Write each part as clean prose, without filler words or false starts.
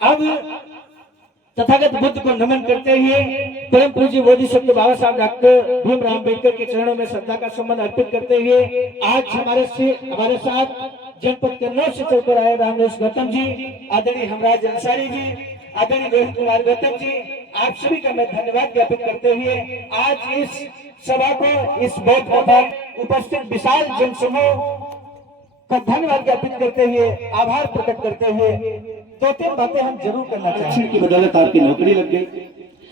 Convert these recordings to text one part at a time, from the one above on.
अब तथागत बुद्ध को नमन करते हुए परम पूज्य बोधिसत्व बाबा साहब डॉक्टर भीमराव अम्बेडकर के चरणों में श्रद्धा का सम्मान अर्पित करते हुए आज हमारे साथ जनपद कन्नौज से चलकर आए रामदास गौतम जी, आदरणीय हमराज अंसारी जी, आदरणीय रोहित कुमार गौतम जी, आप सभी का मैं धन्यवाद ज्ञापित करते हुए आज इस सभा को, इस बौद्ध कथा उपस्थित विशाल जनसमूह का धन्यवाद ज्ञापित करते हुए, आभार प्रकट करते हुए दो तीन बातें हम जरूर करना चाहते हैं। की बदौलत आपकी नौकरी लग गई,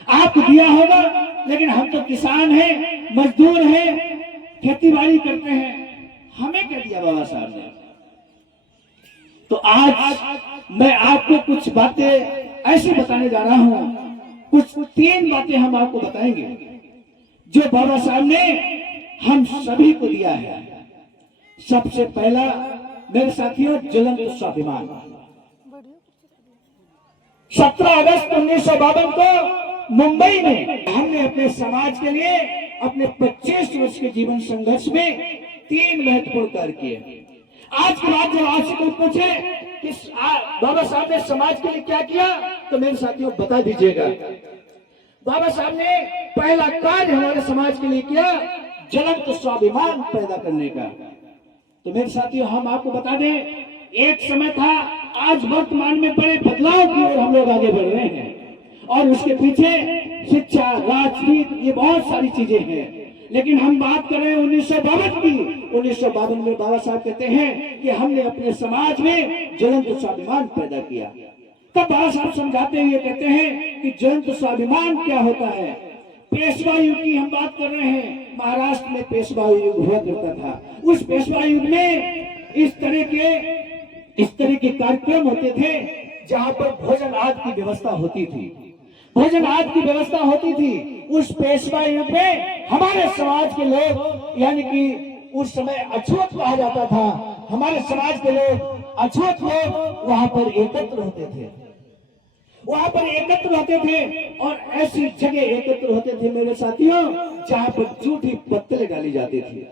आपको दिया होगा, लेकिन हम तो किसान हैं, मजदूर हैं, खेती बाड़ी करते हैं, हमें क्या दिया बाबा साहब ने? तो आज मैं आपको कुछ बातें ऐसी बताने जा रहा हूं, कुछ तीन बातें हम आपको बताएंगे जो बाबा साहब ने हम सभी को दिया है। सबसे पहला मेरे साथियों, ज्वलंत स्वाभिमान। 17 अगस्त 1952 को मुंबई में हमने अपने समाज के लिए अपने 25 वर्ष के जीवन संघर्ष में 3 महत्वपूर्ण कार्य किए। आज के बाद जब आपसे कोई पूछे कि बाबा साहब ने समाज के लिए क्या किया, तो मेरे साथियों बता दीजिएगा। बाबा साहब ने पहला कार्य हमारे समाज के लिए किया, ज्वलंत स्वाभिमान पैदा करने का। तो मेरे साथियों, हम आपको बता दें, एक समय था, आज वर्तमान में बड़े बदलाव की ओर हम लोग आगे बढ़ रहे हैं और उसके पीछे शिक्षा, राजनीति, ये बहुत सारी चीजें हैं। लेकिन हम बात कर रहे हैं 1952 की। 1952 में बाबा साहब कहते हैं कि हमने अपने समाज में ज्वलंत स्वाभिमान पैदा किया। तब बाबा साहब समझाते हुए कहते हैं कि ज्वलंत स्वाभिमान क्या होता है। पेशवा युग की हम बात कर रहे हैं। महाराष्ट्र में पेशवा युग हुआ करता था। उस पेशवा युग में इस तरह के कार्यक्रम होते थे जहां पर भोजन आदि की व्यवस्था होती थी। भोजन आदि की व्यवस्था होती थी। उस पेशवा युग में हमारे समाज के लोग, यानी कि उस समय अछूत कहा जाता था, हमारे समाज के लोग, अछूत लोग वहां पर एकत्र होते थे। वहां पर एकत्र होते थे और ऐसी जगह एकत्र होते थे मेरे साथियों जहां पर झूठी पत्तलें डाली जाती थी।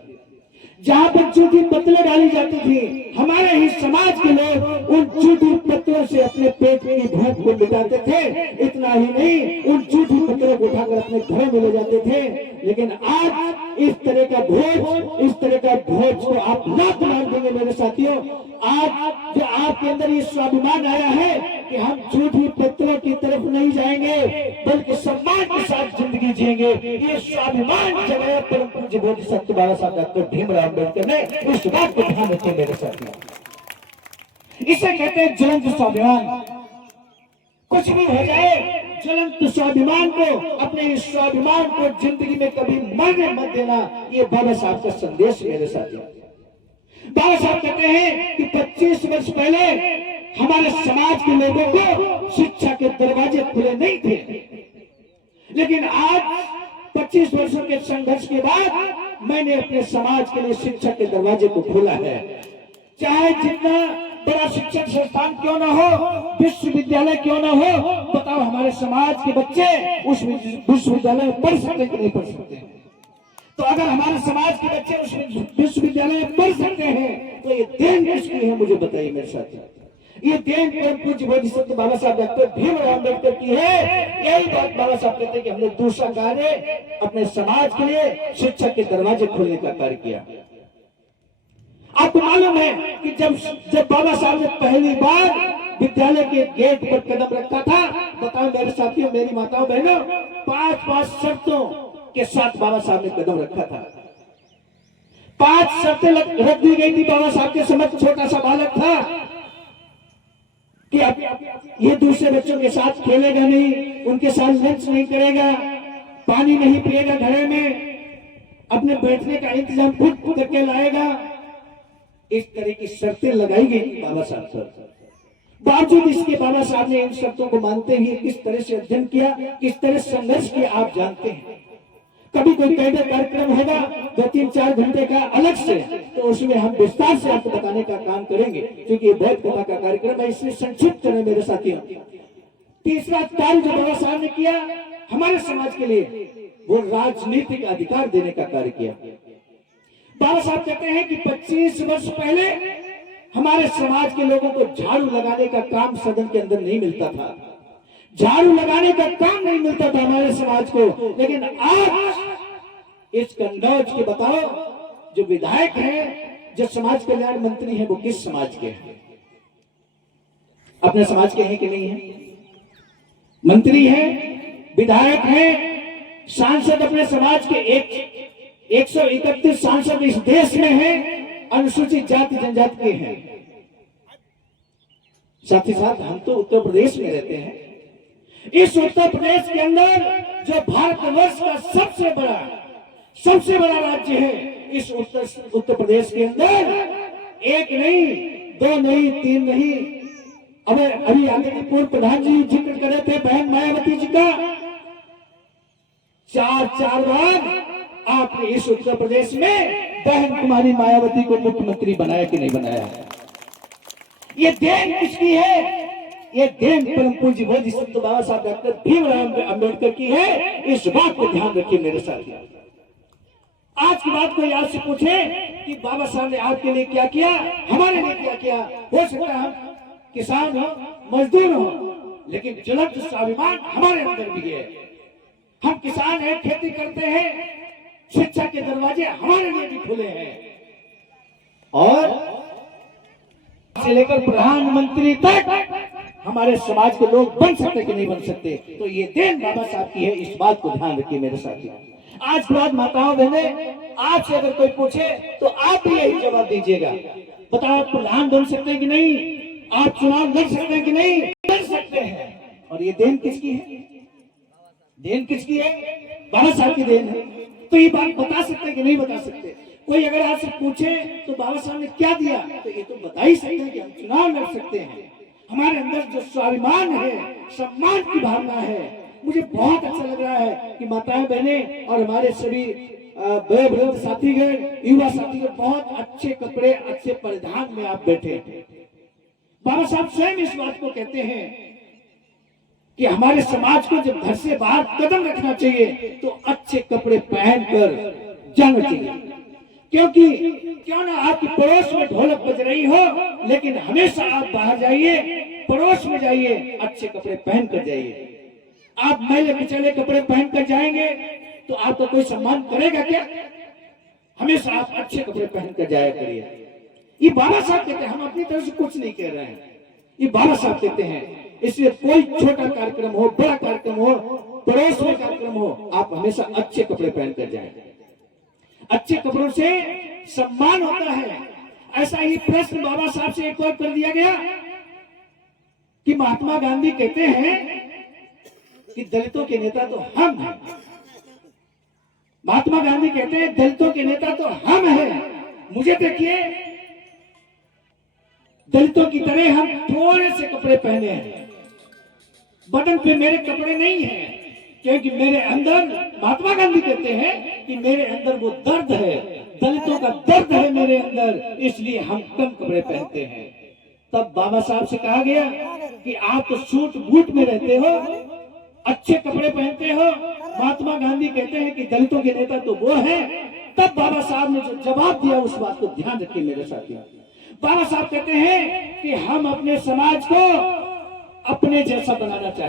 जहां पर झूठी पत्तलें डाली जाती थी, हमारे ही समाज के लोग उन झूठी पत्तलों से अपने पेट की भूख को मिटाते थे। इतना ही नहीं, उन झूठी पत्तलों को उठाकर अपने घरों में ले जाते थे। लेकिन आज इस तरह का भोज को आप ना मान देंगे मेरे साथियों। आज जो आपके अंदर ये स्वाभिमान आया है कि हम झूठी पत्तलों की तरफ नहीं जाएंगे, बल्कि सम्मान के साथ जिंदगी जिएंगे, ये स्वाभिमान जगाया परम पूज्य बोधिसत्व बाबा साहब डॉक्टर भीमराव अम्बेडकर ने। इस बात को ध्यान रखिए मेरे साथियों, इसे कहते हैं ज्वलंत स्वाभिमान। कुछ भी हो जाए, ज्वलंत स्वाभिमान को, अपने इस स्वाभिमान को जिंदगी में कभी मरने मत देना, ये बाबा साहब का संदेश मेरे साथियों। बाबा साहब कहते हैं कि 25 वर्ष पहले हमारे समाज के लोगों को शिक्षा के दरवाजे खुले नहीं थे, लेकिन आज 25 वर्षों के संघर्ष के बाद मैंने अपने समाज के लिए शिक्षा के दरवाजे को खोला है। चाहे जितना बड़ा शिक्षण संस्थान क्यों ना हो, विश्वविद्यालय क्यों ना हो, बताओ हमारे समाज के बच्चे उस विश्वविद्यालय में पढ़ सकते कि नहीं पढ़ सकते? तो अगर हमारे समाज के बच्चे उस विश्वविद्यालय में पढ़ सकते हैं तो ये देन किसकी है, मुझे बताइए मेरे साथ। ये देन परम पूज्य बोधिसत्व बाबा साहब डॉक्टर भीमराव अम्बेडकर की है। यही बात बाबा साहब कहते हैं कि हमने दूसरा कार्य अपने समाज के लिए शिक्षा के दरवाजे खोलने का कार्य किया। आपको मालूम है कि जब बाबा साहब ने पहली बार विद्यालय के गेट पर कदम रखा था, बताओ मेरे साथियों, मेरी माताओं बहनों, 5 शर्तों के साथ बाबा साहब ने कदम रखा था। 5 शर्तें रख दी गई थी। बाबा साहब के समझ छोटा सा बालक था कि अब ये दूसरे बच्चों के साथ खेलेगा नहीं, उनके साथ लंच नहीं करेगा, पानी नहीं पिएगा घरे में, अपने बैठने का इंतजाम खुद करके लाएगा। इस तरह की शर्तें लगाई गई बाबा साहब पर। बावजूद इसके बाबा साहब ने इन शर्तों को मानते हुए किस तरह से अध्ययन किया, किस तरह संघर्ष किया, आप जानते हैं। कभी कोई कैडर कार्यक्रम होगा 2-3-4 घंटे का अलग से, तो उसमें हम विस्तार से आपको बताने का काम करेंगे, क्योंकि ये बौद्ध कथा का कार्यक्रम है, इसलिए संक्षिप्त करें मेरे साथियों। तीसरा कार्य जो बाबा साहब ने किया हमारे समाज के लिए, वो राजनीतिक अधिकार देने का कार्य किया। बाबा साहब कहते हैं कि 25 वर्ष पहले हमारे समाज के लोगों को झाड़ू लगाने का काम सदन के अंदर नहीं मिलता था, झाड़ू लगाने का काम नहीं मिलता था हमारे समाज को। लेकिन आज इस कन्नौज के बताओ जो विधायक है, जो समाज कल्याण मंत्री है, वो किस समाज के हैं? अपने समाज के हैं कि नहीं है? मंत्री है, विधायक है, सांसद अपने समाज के 131 सांसद इस देश में हैं, अनुसूचित जाति जनजाति के हैं। साथ ही साथ हम तो उत्तर प्रदेश में रहते हैं। इस उत्तर प्रदेश के अंदर जो भारतवर्ष का सबसे बड़ा राज्य है, इस उत्तर प्रदेश के अंदर एक नहीं, दो नहीं, तीन नहीं, अभी आदरणीय पूर्व प्रधान जी जिक्र कर रहे थे बहन मायावती जी का, चार बार आपने इस उत्तर प्रदेश में बहन कुमारी मायावती को मुख्यमंत्री बनाया कि नहीं बनाया? ये देन किसकी है? ये देन परम पूज्य बोधि संत बाबा साहब डॉक्टर भीमराव अंबेडकर की है। इस बात को ध्यान रखिए मेरे साथ। आज की बात कोई आपसे पूछे कि बाबा साहब ने आपके लिए क्या किया, हमारे लिए क्या किया, हो सकता है हम किसान हो, मजदूर हो, लेकिन ज्वलंत स्वाभिमान हमारे अंदर भी है। हम किसान हैं, खेती करते हैं, शिक्षा के दरवाजे हमारे लिए भी खुले हैं, और से लेकर प्रधानमंत्री तक हमारे समाज के लोग बन सकते कि नहीं बन सकते। तो ये देन बाबा साहब की है, इस बात को ध्यान रखिए मेरे साथी। आज के बाद माताओं बहनें, आपसे अगर कोई पूछे तो आप भी यही जवाब दीजिएगा। बताओ आप प्रधान बन सकते हैं कि नहीं? आप चुनाव लड़ सकते हैं कि नहीं? लड़ सकते हैं। और ये देन किसकी है? देन किसकी है? बाबा साहब की देन है। तो ये बात बता सकते हैं कि नहीं बता सकते? कोई अगर आपसे पूछे तो बाबा साहब ने क्या दिया, तो ये तो बता ही सकते हैं कि हम चुनाव लड़ सकते हैं। हमारे अंदर जो स्वाभिमान है, सम्मान की भावना है, मुझे बहुत अच्छा लग रहा है कि माताएं बहनें और हमारे सभी बड़े बुजुर्ग साथीगण, युवा साथीगण बहुत अच्छे कपड़े, अच्छे परिधान में आप बैठे। बाबा साहब स्वयं इस बात को कहते हैं कि हमारे समाज को जब घर से बाहर कदम रखना चाहिए तो अच्छे कपड़े पहनकर जाना चाहिए। क्योंकि क्यों ना आपकी पड़ोस में ढोलक बज रही हो, लेकिन हमेशा आप बाहर जाइए, पड़ोस में जाइए, अच्छे कपड़े पहन कर जाइए। आप मैले कुचले कपड़े पहन कर जाएंगे तो आपका कोई सम्मान करेगा क्या? हमेशा आप अच्छे कपड़े पहन कर जाया करिए। ये बाबा साहब कहते हैं, हम अपनी तरफ से कुछ नहीं कह रहे हैं, ये बाबा साहब कहते हैं। इसलिए कोई छोटा कार्यक्रम हो, बड़ा कार्यक्रम हो, पड़ोस में कार्यक्रम हो, आप हमेशा अच्छे कपड़े पहन कर जाएं। अच्छे कपड़ों से सम्मान होता है। ऐसा ही प्रश्न बाबा साहब से एक और कर दिया गया कि महात्मा गांधी कहते हैं कि दलितों के नेता तो हम हैं। महात्मा गांधी कहते हैं दलितों के नेता तो हम हैं। मुझे देखिए, दलितों की तरह हम थोड़े से कपड़े पहने हैं, बदन पे मेरे कपड़े नहीं हैं, क्योंकि मेरे अंदर, महात्मा गांधी कहते हैं कि मेरे अंदर वो दर्द है, दलितों का दर्द है मेरे अंदर, इसलिए हम कम कपड़े पहनते हैं। तब बाबा साहब से कहा गया कि आप तो सूट बूट में रहते हो, अच्छे कपड़े पहनते हो। महात्मा गांधी कहते हैं कि दलितों के नेता तो वो है। तब बाबा साहब ने जो जवाब दिया उस बात को ध्यान रखिए मेरे साथी। बाबा साहब कहते हैं कि हम अपने समाज को अपने जैसा बनाना चाहते हैं।